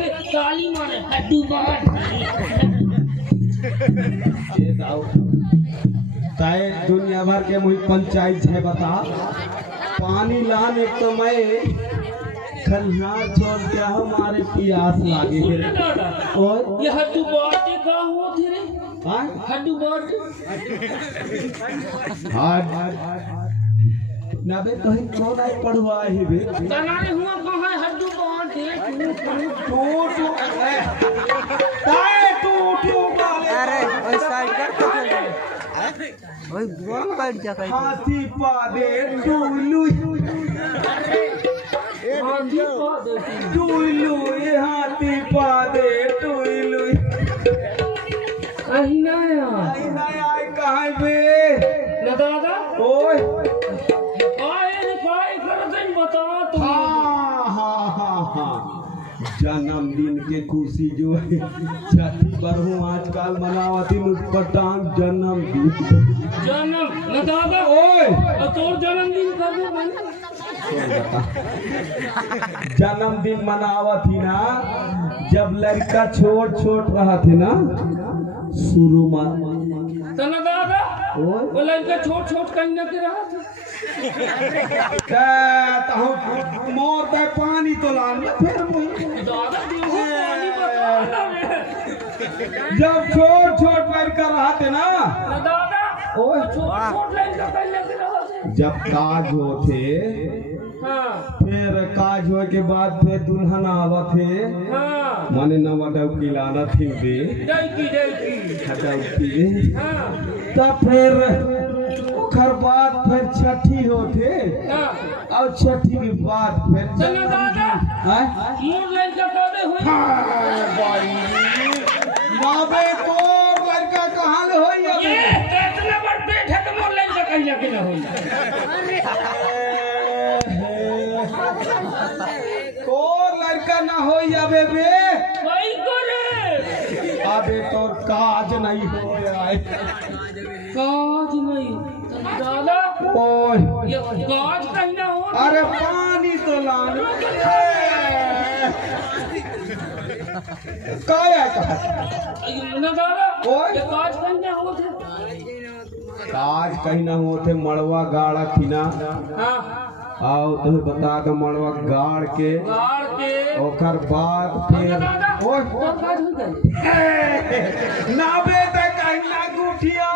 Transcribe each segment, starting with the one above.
के काली मारे हड्डू बात ये दाऊ ताए दुनिया भर के मुझे पंचायत है बता पानी लान एक तो मैं खलिहार छोड़ के हमारे प्यास लागे और ये हड्डू बात देखा हो तेरे हाँ हड्डू बात ना बे कहीं कौन आए पढ़वा है बे तनाने हुआ कहाँ है हड्डू बात अरे वैसा वही गोल बैठ जा कहीं हाथी पादे टुलू टुलू ये हाथी पादे टुलू कहीं ना यार नहीं आए कहाँ बे न दादा ओए आए काय करते बता तुम हाँ जन्मदिन के खुशी जो है छठी बरहू आजकल मनावती मुस्कटान जन्मदिन जन्म न दादा ओए तोर जन्मदिन कब है जन्मदिन मनावत ही ना जब लड़का छोट छोट रहा थे ना शुरू में तो न दादा ओए वो लड़का छोट छोट कन्या के रहा था मोर पे पानी तो लान फिर मुझे दादा देखो पानी बता जब छोट छोट लड़का रहा थे ना न दादा ओए छोट छोट लड़का कन्या के रहा था जब काज होते हाँ फिर काज होए के बाद फिर दुल्हन आवत है हाँ माने नवा डौकी लाना थी बे डैकी डौकी हाँ तब फिर ओखर बाद फिर छठी होते हाँ और छठी के बाद फिर चलो दादा हैं मोर लड़का कबे हुई नाबे तो लड़का कहाँ ले होई ये अबे इतना बड़ पेट है तो मोर लड़का कन्या के ना होई तो लड़का ना होई अबे बे भाई करे अबे तो काज नहीं हो आए काज नहीं दादा ओए ये काज कहीं ना हो अरे पानी तो लान काया न दादा ओए ये काज कहीं ना हो थे काज कहीं ना होते मड़वा गाड़ा थी ना हाँ आओ तुम्हें बता के मड़वा गाड़ के गाड़ के ओकर बाद फिर दादा ओए तो काज हो गई ना बेटा कहीं ना गुठिया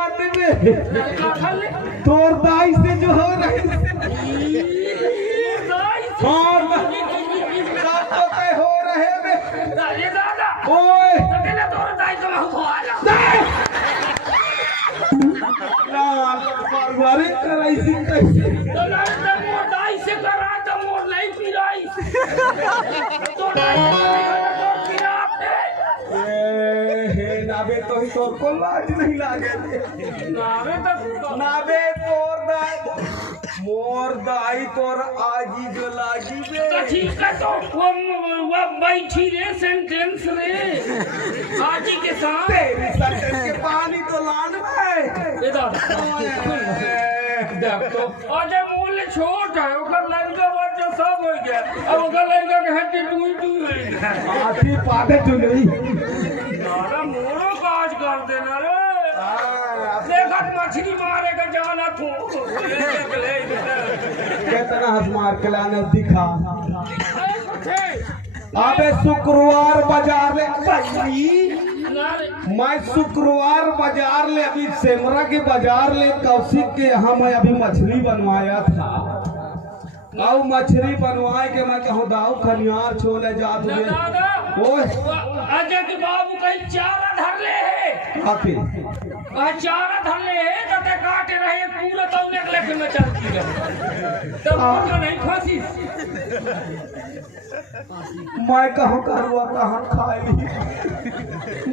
दे लड़का खा ले तोर दाई से जो हो रही और सब तो तय हो रहे बे ये दादा ओए पहले तो दाई को हम खोला लाल परवारी कराई सी कैसे तो मोर दाई से करा तो मोर नहीं पिराई तो दाई तो पिराते हे नाबे तो ही तोर को लाज नहीं लागे नावे तो नाबे तोर दाई मोर दाई तोर आगी जो लागी बे तो ठीक है तो वो बैठी रे सेंटेंस रे आजी के साथ तेरी सटन के पानी तो लान में ये दादा देख तो अरे मूल्य छोट है ओकर लड़का बच्चा सब हो गया अब ओकर लड़का के हड्डी टूट गई आधी पागल जो नहीं दादा मोरो काज कर देना रे देखत मछली मारे का जाना तू कितना हंस मार के लाने दिखा अबे शुक्रवार बाजार ले मैं शुक्रवार बाजार ले अभी सेमरा के बाजार ले कौशिक के यहाँ मैं अभी मछली बनवाया था और मछली बनवाए के मैं कहूँ दाऊ खनियार छोले जा तुझे ओए अजय के बाबू कहीं चारा धर ले है आके चारा धर ले है तते काटे रहे पूरा तौले लेके में चलती है तब वो नहीं फांसी मैं कहूँ करुआ कहाँ खाई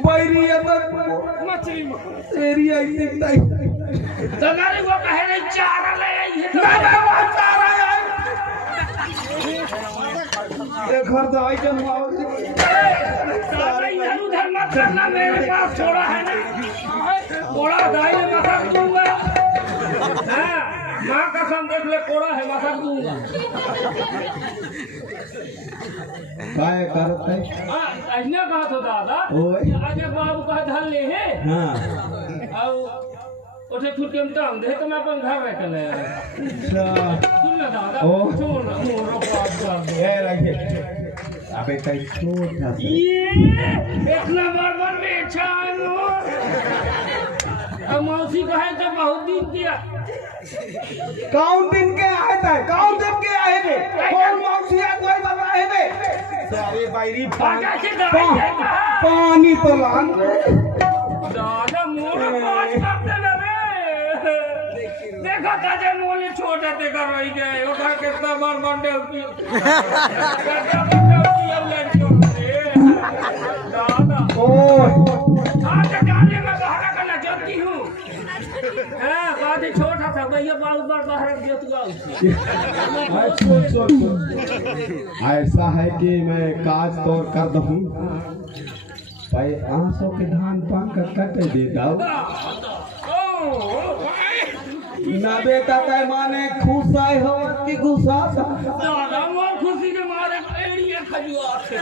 बैरी तक मछली तेरी ऐसी तई तगारी वो कहे नहीं चारा ले आई है ना चारा घर दाई जन्माओ इधर उधर मत करना मेरे पास थोड़ा है ना कोड़ा दाई में मसक दूंगा हाँ माँ कसम देख ले कोड़ा है मसक दूंगा काय करते ऐसा कहा तो दादा ओए। आगे बाबू का धल ले है हाँ और उसे छुट्टी में टांग दे तो मैं अपन घर रह कर ले अच्छा सुन ना दादा ओ। सुन ना मोरो बात कर दे ये रखे अबे कई छोटा सा ये इतना बार बेचा लो अब मौसी कहे तो बहुत दिन किया कौन दिन के आए थे कौन दिन के आए थे कौन मौसिया कोई बताए थे सारे बायरी पानी तो लान दादा मोर बात करते ना रे देखा ताजे मोले छोटे ते कर रही गए ओका कितना बार बंदे की दादा ओ आज गाने में बहाना करना जानती हूँ हाँ बात छोटा था भैया बाल बार बाहर जोतगा ऐसा है कि मैं काज तौर कर दूँ भाई आंसू के धान पान का कट दे दाओ ना बेटा काय माने खुश आए हो कि गुस्सा सा दादा मोर खुशी के मारे एड़िए खजुआ थे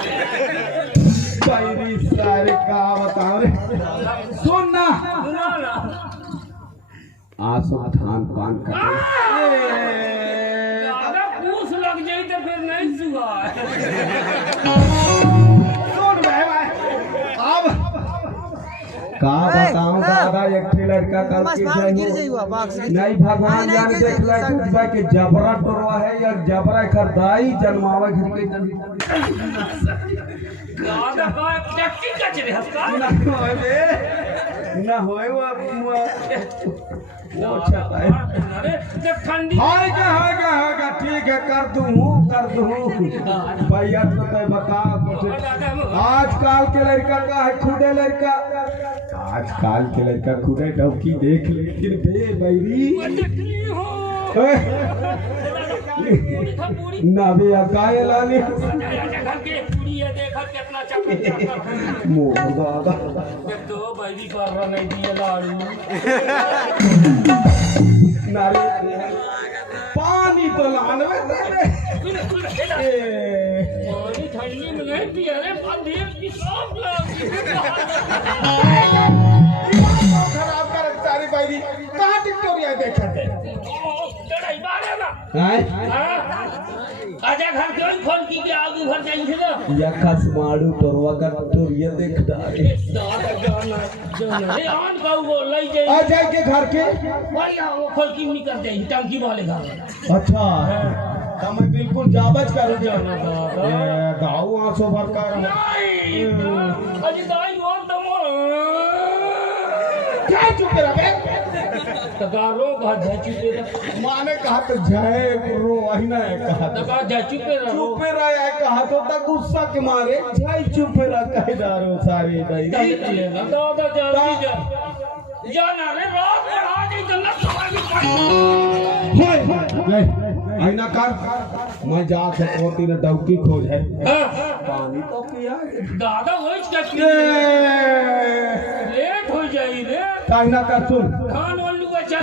बायरी सारे का बताओ रे सुन ना सुना ना आंसू धान पान का दादा पूछ लग जाई तो फिर नहीं सुहा सुन भाई अब का बताऊं दादा एक ठे लड़का कल बस के बाहर गिर जाई जाइए बाक्स नहीं भगवान जान देख ले भाई के जबरा टोरवा है या जबरा खरदाई जन्मावे घर के दादा का टैक्सी का चले हस्ता ना होए वो अच्छा है अरे जब ठंडी होगा ठीक है कर दूं भैया तो तय बता कुछ आजकल के लड़का का है खुदे लड़का आजकल के लड़का खुदे डौकी देख लेकिन बे बैरी देखली हो ना भी अकाए लाने घर के पूरी है देखा कितना चक्कर मोर दादा तो बैरी कर रहा नहीं दिया लाड़ू नारे पानी तो लानवे पानी ठंडी में नहीं पिया रे देव की सब खराब कर सारी बायरी कहां टिकटोरिया देखा थे लड़ाई मारे ना हैं आजा घर क्यों खोल की के आगे भर जाएंगे ना या कसमाड़ू टोरवा का टोरिया देखता है दादा जाना रे आन बाबू को ले जाए आ जाए के घर के भैया वो खोल की नहीं कर जाएगी टंकी वाले घर अच्छा तो मैं बिल्कुल जाबज करूंगा गाँव आंसू भर कर नहीं अजी दाई और दमो क्या चुप रहे तगारो घर जा चुके माने कहा तो जय रो वही ना कहा तगा जा चुके रहो चुप रहा कहा तो तक गुस्सा के मारे जय चुप रहा कह डारो सारे भाई चलेगा दादा जल्दी जा जाना रे रात में आ जाए जन्नत सवारी ले आईना कर मैं जा के पोती ने डौकी खोज है पानी तो पिया दादा वही क्या लेट हो जाई रे आईना कर सुन खान वालू बचा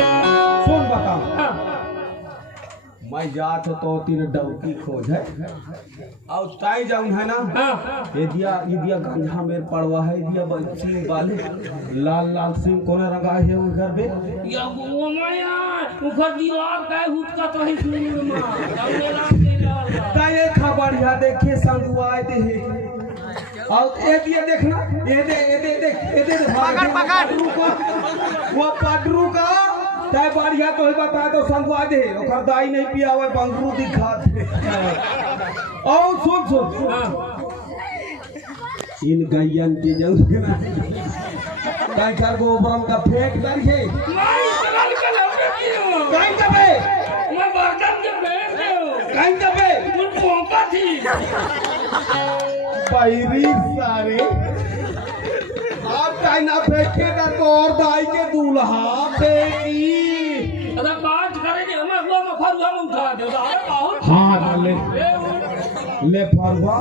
सुन बताओ मैं जा के पोती ने डौकी खोज है और ताई जाऊं है ना ये दिया गंजा मेर पड़वा है दिया सिंह वाले लाल लाल सिंह कोने रंगा है वो घर पे या वो माया ऊपर दीवार का हुट का तो है सुन मां हमने रात के लाल ताई खबर या देखे संगुआ दे और ये दिया देखना ये दे पकड़ वो पाडरू का ताई बढ़िया तो बता तो संगुआ दे ओकर दाई नहीं पिया हुआ बंगरू दिखा दे और सुन इन गैयन के जऊं ना ताई कर को ऊपर का फेंक दर है काई तबे मैं बर्तन के फेंक दे काई तबे उन पोंका थी पैरी सारे आप काई ना फेंके ना तो और दाई के दूल्हा फेंकी अरे बात करेंगे हमें वो फरुआ में उठा दे बहुत हाँ ले फरुआ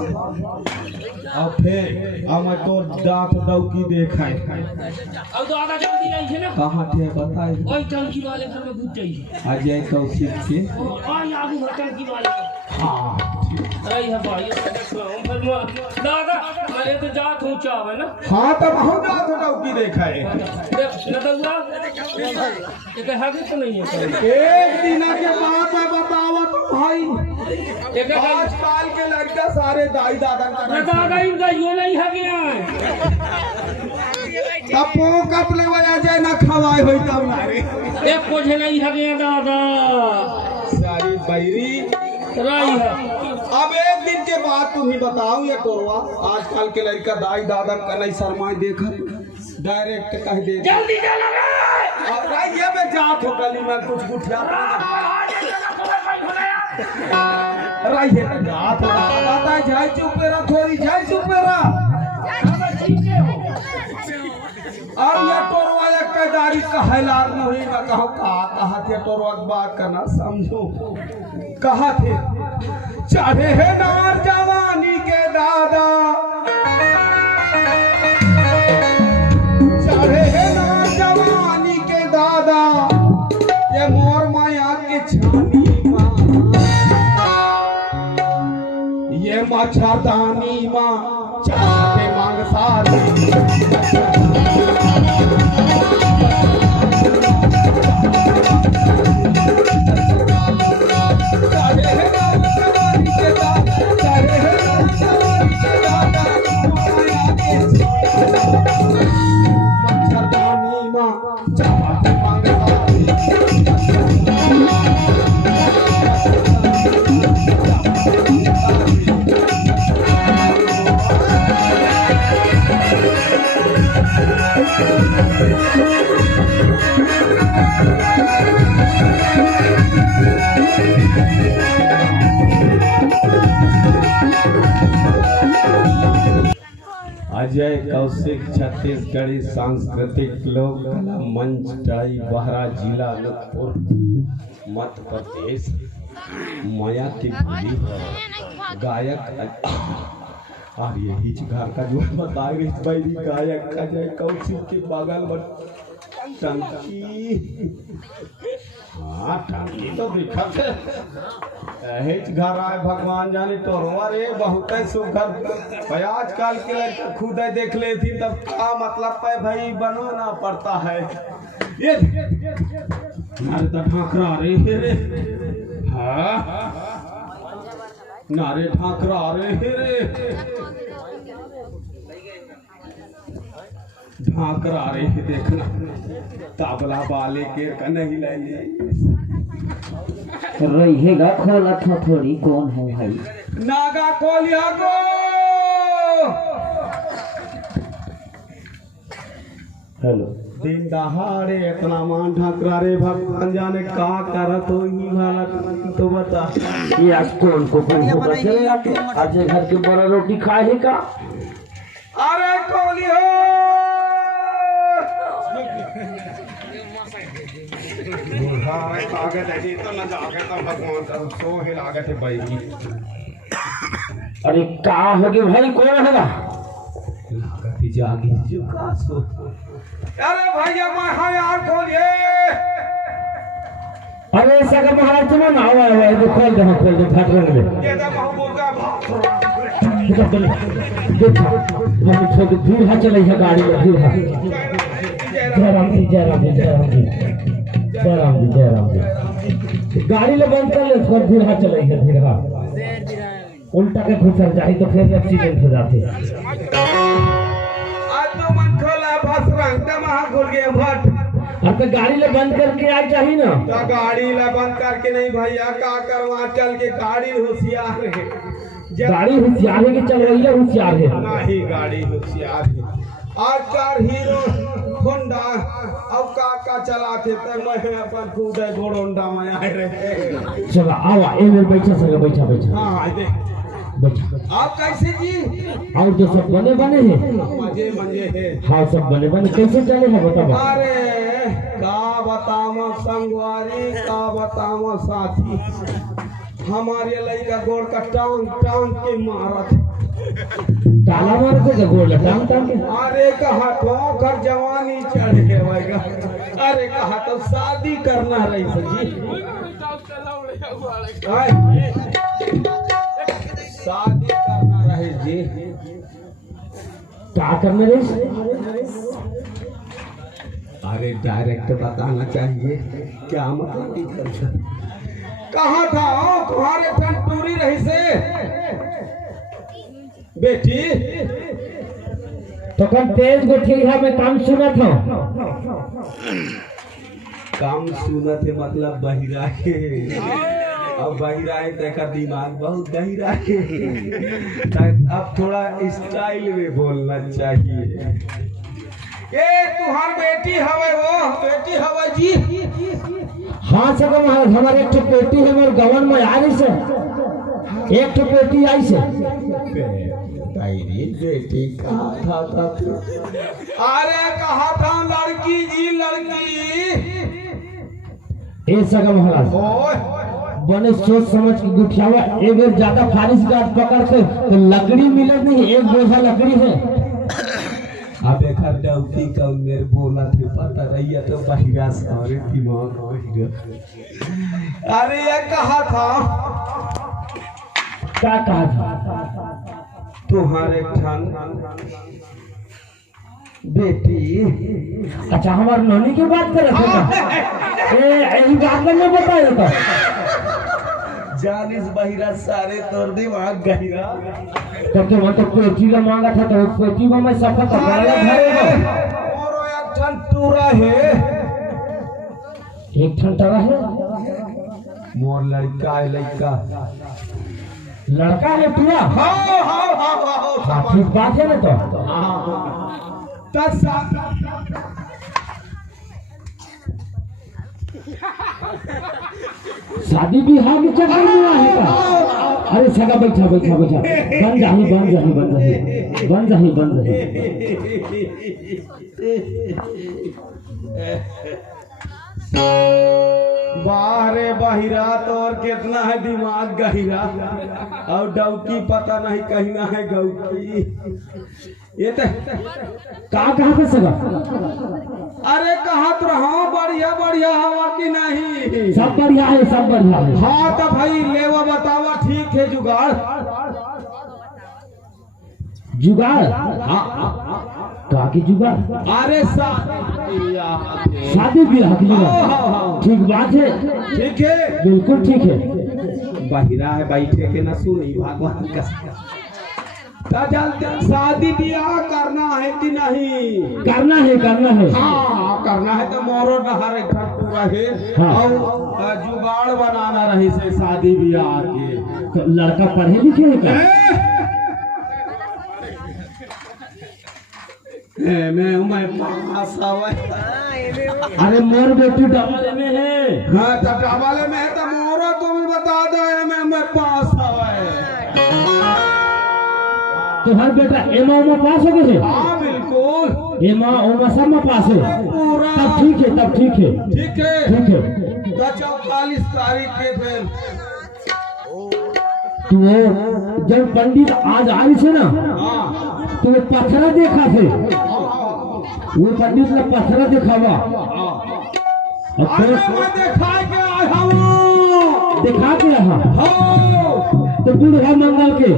और फिर मैं तो दांत डौकी देखा अब तो आधा जल्दी नहीं है ना कहाँ थे बताए वही टंकी वाले घर में घुस जाइए अजय कौशिक के और आगे टंकी वाले हाँ रही है भाई फिर दादा मैंने तो जात ऊंचा है ना हाँ तब हम जात हो की देखा है एक हाथी तो नहीं है एक दिन के बाद मैं बतावा तो भाई एक आजकल के लड़का सारे दाई दादा दादा इनका यो नहीं है गया तपो कपले वजह जाए ना खवाए होई तब नारे एक कुछ नहीं है गया दादा सारी बैरी रही है अब एक दिन के बाद तुम्हें बताऊं ये तोरवा आजकल के लड़का दाई दादा का नहीं शर्माए देखा डायरेक्ट कह दे जल्दी चला अब ये में जात हो गली में कुछ गुठिया रही है जात हो आता जाए चुप रहा थोड़ी जाए चुप रहा अब ये तोरवा एक कदारी कहलार नहीं ना कहो कहा थे तोरवा बात करना समझो कहा थे चढ़े है नार जवानी के दादा चढ़े है नार जवानी के दादा ये मोर माया के छानी माँ ये मच्छरदानी माँ चाहते मांग सारी अजय कौशिक छत्तीसगढ़ी सांस्कृतिक लोक कला मंच टाई बहरा जिला अनंतपुर मध्य प्रदेश माया की बोली गायक और यही घर का जो बता रही भाई गायक अजय कौशिक के बगल में टंकी हाँ टंकी तो दिखा घर आए भगवान जाने तो रे बहुत सुखर आजकल के लड़का खुद देख लेती तब क्या मतलब है भाई बनाना पड़ता है ये अरे तो ढाकरा रे हाँ नारे ढाकरा रे ढाकरा रे देखना ताबला वाले के का नहीं ले रहेगा खोला था थोड़ी कौन है भाई नागा कोलिया को हेलो दिन दहाड़े इतना मान ढाकरा रे भगवान जाने का करत हो ही वाला तो बता ये आज कौन को कौन होगा चलेगा आज घर के बड़ा रोटी खाए का अरे कोलियो आगे देखिए तो न जाके तो भगवान का सो हिल आगे थे भाई अरे का हो गया भाई कौन है लागती जागी जो का सो अरे भैया मैं हाँ यार खोलिए अरे सगा महाराज तुम ना आवा है तो खोल दे फट रहे ये तो महबूब का भाग देखो हम छोड़ दूर हा चले है गाड़ी में दूर हा जय राम जी गाड़ी ले बंद कर ले थोड़ा दूर हा चले है फिर हा उल्टा के घुसर जाए तो फिर एक्सीडेंट हो जाते आज तो मन खोला बस रंग ते महा खुल गए भट अब तो गाड़ी ले बंद करके आ चाहिए ना तो गाड़ी ले बंद करके नहीं भैया का करवा चल के गाड़ी होशियार है गाड़ी होशियार है कि चलवैया होशियार है नहीं गाड़ी होशियार है आजकल हीरो होंडा अब का चलाते तो मैं अपन खुद घोड़ोंडा में आए रहे चलो आवा ए मेरे बैठा सके बैठा हाँ देख बैठा आप कैसे जी और जो सब बने हैं मजे है हाँ सब बने कैसे चले हैं बताओ अरे का बतावा संगवारी का बतावा साथी हमारे लड़का गोड़ का टांग के मारत ताला मार के गोड़ टांग के अरे कहा तो कर जवानी चढ़ के अरे कहा तो शादी करना रही जी शादी करना रहे जी। क्या करने रही? अरे डायरेक्ट बताना चाहिए क्या मतलब। कहाँ था तुम्हारे टूरी रही से बेटी? तो कल तेज गोठिया में काम सुना था। काम सुना थे मतलब बहिरा के। अब बहिरा है देखा दिमाग बहुत गहिरा है। अब थोड़ा स्टाइल में बोलना चाहिए। ए तुम्हार बेटी हवे वो बेटी हवे जी। हाँ सगम हमारे एक बेटी है मेरे गवन में आ रही से। एक बेटी आई से। तेरी बेटी कहा था अरे कहा था लड़की जी लड़की। ए सगम महाराज बने सोच समझ के गुठियावा एक बार ज्यादा फारिश गाट पकड़ के तो लकड़ी मिले नहीं। एक बोझा लकड़ी है। अब एक डौती का मेरे बोला थे पता रही तो बहिरा सारे दिमाग बहिरा। अरे ये कहा था क्या कहा था? तुम्हारे ठन बेटी। अच्छा हमारे नौनी की बात कर रहे थे। यही बात में बताया था। जानिस बहिरा सारे तोड़ दिमाग गहिरा। तो मैं तो पेटी का मांगा था तो पेटी को मैं सफर कर रहा और एक ठन टूरा है। एक ठन टरा है। मोर लड़का है लड़का। लड़का है पूरा। हाँ ठीक बात है ना तो शादी ब्याह में चक्कर में है का। अरे सगा बैठा बैठा बैठा बन जाही बन जाही बन जाही बन जाही बन जाही। बाहरे बहिरा तो और कितना है दिमाग गहिरा। और डौकी पता नहीं कहीं ना है गौकी। ये तो कहाँ पे सगा? अरे कहाँ तो रहा बढ़िया बढ़िया हवा की नहीं। सब बढ़िया है सब बढ़िया है। हाँ तो भाई लेवा बतावा ठीक है जुगाड़। जुगाड़ कहाँ की जुगाड़? अरे शादी ब्याह की जुगाड़। ठीक बात है। ठीक है बिल्कुल ठीक है। बहिरा है बैठे के न सुनी भगवान का। शादी ब्याह करना है कि नहीं? करना है करना है। हाँ करना है तो मोरो नहर एक पूरा है। हाँ। और जुगाड़ बनाना रही से शादी ब्याह के। तो लड़का पढ़े लिखे है क्या? मैं पास आवे। अरे मोर बेटी डबल में है। हाँ तो डबल में है तो मोरो तुम बता दो मैं पास आवे। तो हर बेटा एमा उमा पास हो गए। हाँ बिल्कुल एमा उमा सब में पास है। पूरा तब ठीक है तब ठीक है ठीक है ठीक है। तो 44 तारीख के फिर तो जब पंडित आज आई थे ना हाँ तो वो पत्थरा देखा थे। वो पंडित ने पत्थरा दिखावा। अरे मैं देखा के आया हूँ। दिखा के रहा। तो बुढ़वा मंगल के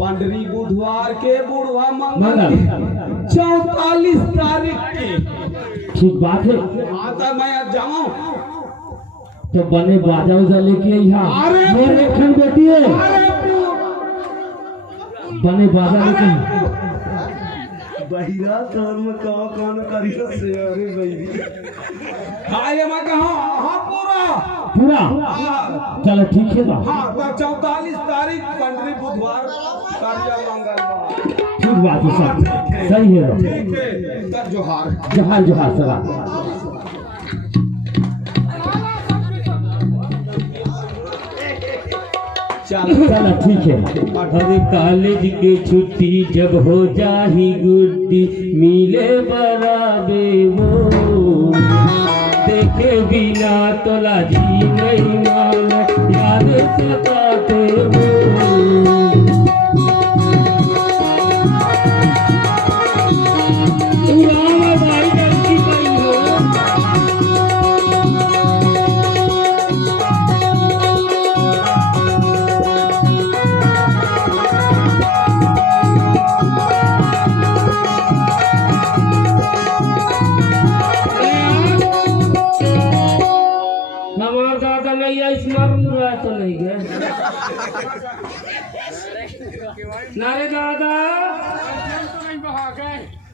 पंडरी बुधवार के बुढ़वा मंगल 44 तारीख के। ठीक बात है। हाँ तो मैं अब जाऊँ तो बने बाजा उजा लेके यहाँ अरे मेरे खन बेटी है। बने बाजा लेके बहिरा कौन में कौन करियो से। अरे भाई हाँ ये मैं कहा हाँ पूरा पूरा। चलो ठीक है बात। हाँ तो 44 तारीख पंडरी बुधवार कार्य मंगलवार। ठीक बात है सब सही है। ठीक है तब जोहार जोहार जोहार सगा। चलो ठीक है। अरे कॉलेज की छुट्टी जब हो जाही गुड्डी मिले बराबे वो देखे बिना तो लाजी नहीं मान याद सताते वो।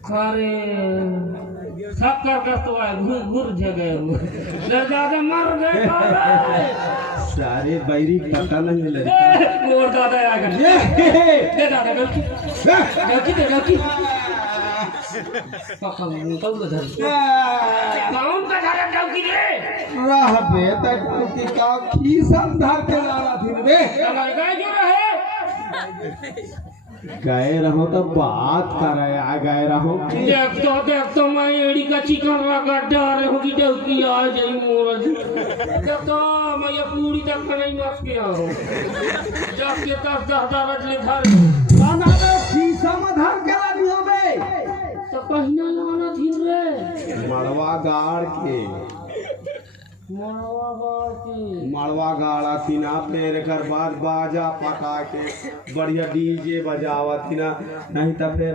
अरे शक्कर का तो है घुर जगह हुए ज्यादा मर गए सारे बैरी पता नहीं मिले और दादा आ गए दे दादा गलती पकड़ निकल उधर कौन का घर डौकी रे रह बे तक की का खीसन धर के लाला दिन बे गए जो रहे गए रहो तो बात कर गए रहो देख तो मैं एड़ी का चिकन लगा डर होगी डौकी आ जाई मोर देख तो मैं ये पूरी तक नहीं मस गया हूं जाके 10 ले धर दादा तो खीसा में धर के लानी हो बे तो पहिना लाना थी रे मड़वा गाड़ के मड़वा गाड़ा थी ना फिर कर बाद बाजा पका के बढ़िया डीजे बजावा थी ना नहीं तो फिर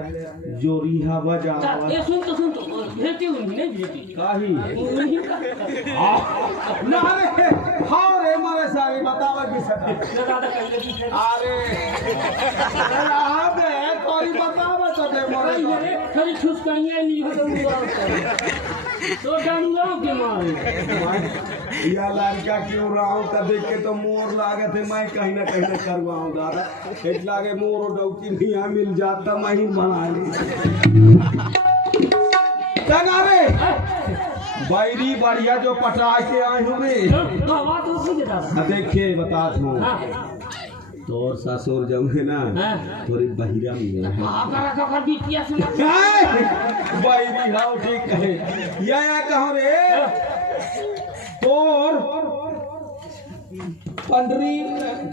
जोरिया बजावा ये सुन तो भेटी हुई नहीं भेटी काही ना रे हाँ रे मारे सारी बतावा की सके अरे अबे कोई बतावा तो दे मोरे खाली ठुस कहीं नहीं हो तो डालूंगा के मारे या लड़का क्यों रहा तब देख के तो मोर लागे थे मैं कहीं ना करवाऊं दादा खेत लागे मोर और डौकी नहीं यहाँ मिल जाता मैं ही बना ली रे बैरी बढ़िया जो पटा के आए हुए देखिए बता तू तोर ससुर जाऊंगे ना थोड़ी बहिरा में बैरी हाउ ठीक है या कहो रे तोर पंडरी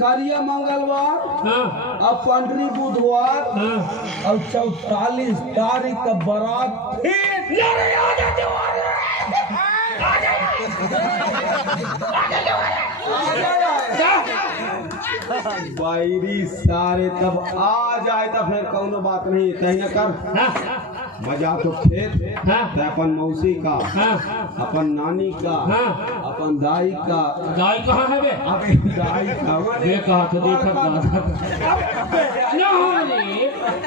कारिया मंगलवार अब पंडरी बुधवार और 44 तारीख का बारात बैरी सारे तब आ जाए तो फिर कौनो बात नहीं कहीं न कर मजा तो खेत तो अपन मौसी का अपन नानी का अपन दाई का दाई कहाँ है बे अबे दाई का ये कहा तो देखा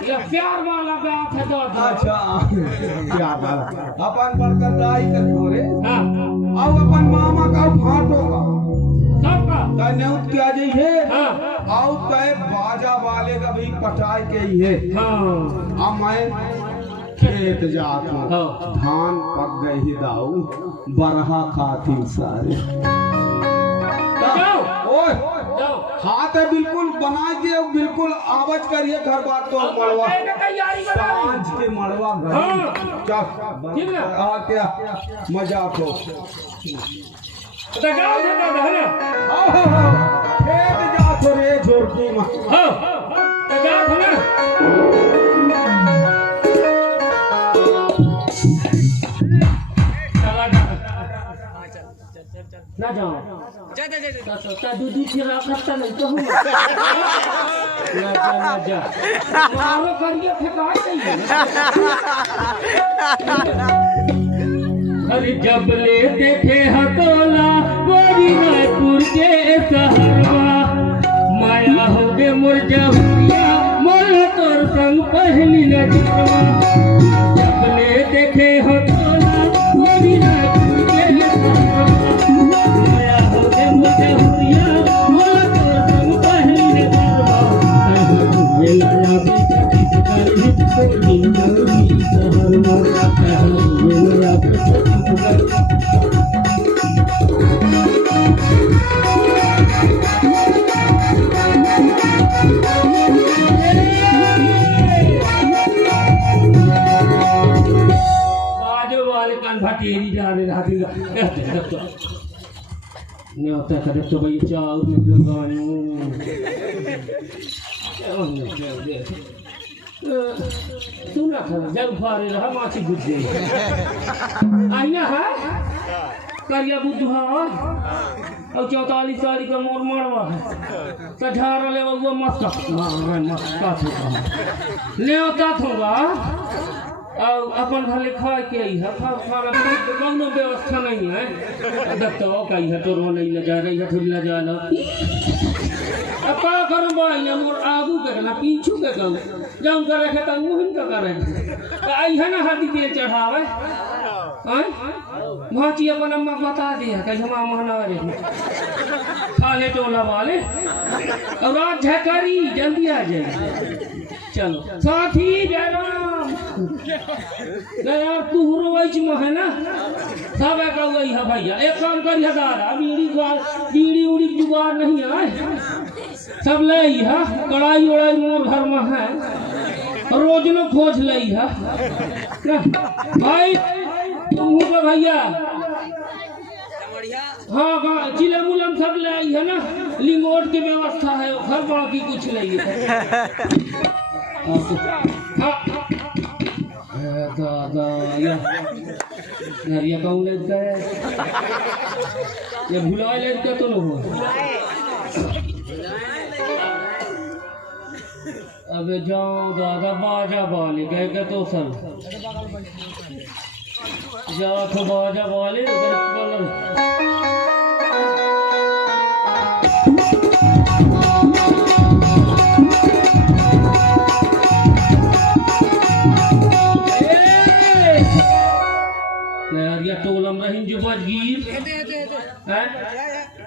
ये प्यार वाला बात है दादा अच्छा प्यार वाला अपन बड़कर दाई का छोरे अब अपन मामा का फाटो का सबका तय नेउत क्या जाइए आओ तय बाजा वाले का भी पटाए के ही है अब मैं खेत जात हूँ धान पक गए ही दाऊ बरहा खाती सारे ओए हाथ है बिल्कुल बना के बिल्कुल आवाज करिए घर बात तो मड़वा सांझ के मड़वा घर क्या मजाक हो खेत जा तो रे जोरकी मां ना जाओ दूध फिर रखता नहीं तो जा मारो करिए फेंका अरे जब ले देखे हतोला गोरी रायपुर के सहरवा माया हो गे मोर जहुरिया मोर तोर संग पहली नजरवा जब ले देखे हतोला गोरी रायपुर के सहरवा माया हो गे मोर जहुरिया मोर तोर संग पहली नजरवा ये लाया भी कर कोई नौरी सहरवा ये लाया भटेरी जा रहे राती न्योता करे तो भाई चाव लगानो सुना था जब फारे रहा माछी गुज गई आईना है करिया बुधवा और 44 तारीख का मोर मरवा है कठार ले वो मस्त मस्का न्योता थोड़ा और अपन भले खा के आई है खाना कोनो व्यवस्था नहीं है देखते हो कहीं है तो रो नहीं ले जा रही है फिर ले जाना अब का करूं भाई हम और आगू के ना पीछू के कहूं जब करे के त मुहिन का करे त आई है ना हदी तेल चढ़ावे हैं भाची अपन अम्मा बता दिया कि हम महना रे खाले टोला वाले और रात झकरी जल्दी आ जाए चलो साथी जयराम यार तू रोइच में है ना सब कहई है भैया एक काम करिए दादा बीड़ी उड़ी जुगाड़ नहीं है सब ले है कढ़ाई उड़ाई मोर घर में है रोज न खोज ले है भाई तुम का भैया हाँ चिलम उलम सब ले है ना लिंगोट की व्यवस्था है घर बाकी कुछ नहीं है दादा ये कौन लेता है ये भुला लेता तो नहीं हो अबे जाओ दादा बाजा वाले कह के तो सर जाओ तो बाजा वाले टोलम रही जो बच गिर हैं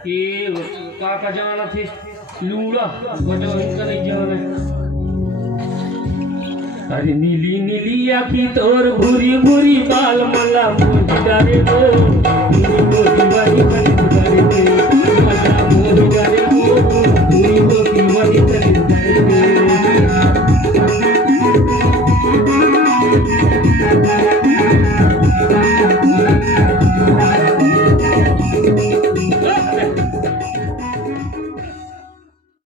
ये काका जाना थे लूड़ा बटो इनका नहीं जाना अरे नीली नीली आखी तोर भूरी भूरी बाल मला मोही डारे दो मोही वाली करी डारे दे मला मोही डारे दो मोही वाली करी डारे दे